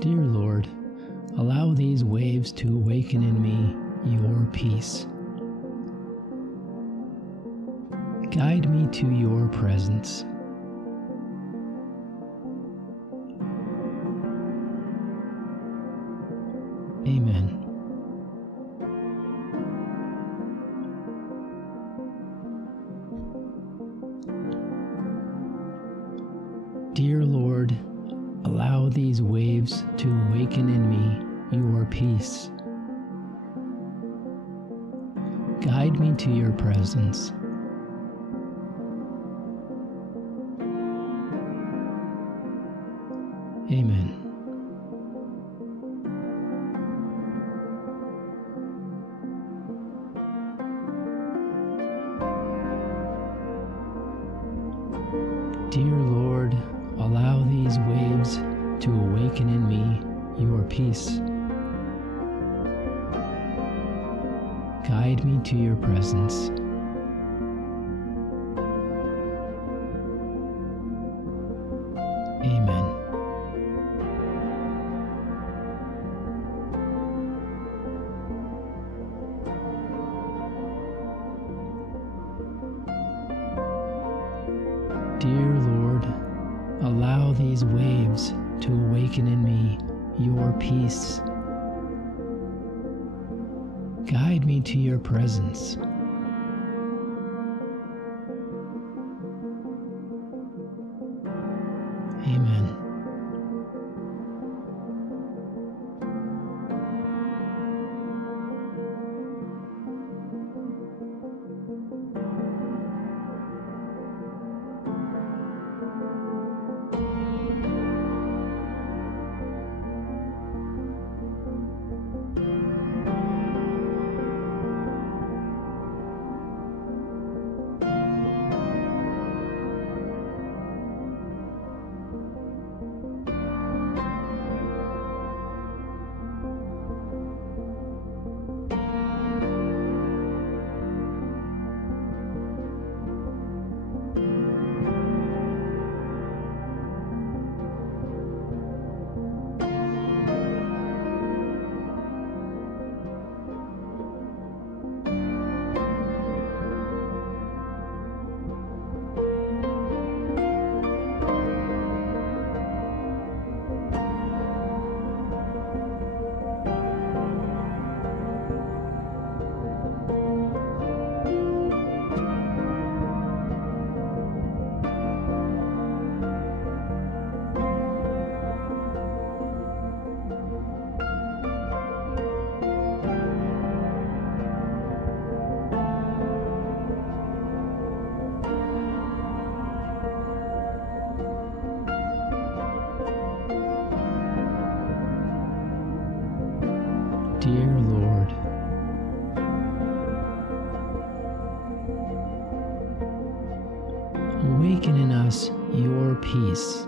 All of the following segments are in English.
Dear Lord, allow these waves to awaken in me your peace. Guide me to your presence. Amen. Dear Lord, allow these waves to awaken in me your peace. Guide me to your presence. Amen. Dear Lord, allow these waves to awaken in me your peace. Guide me to your presence. Amen. Dear Lord, allow these waves to awaken in me your peace. Guide me to your presence. Amen. Dear Lord, awaken in us your peace.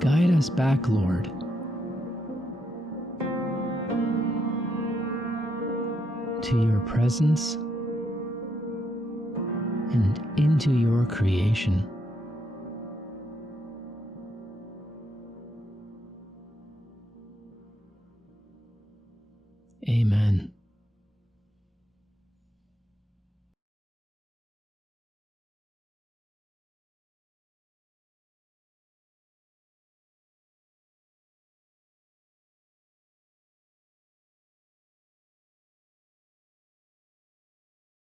Guide us back, Lord, to your presence and into your creation.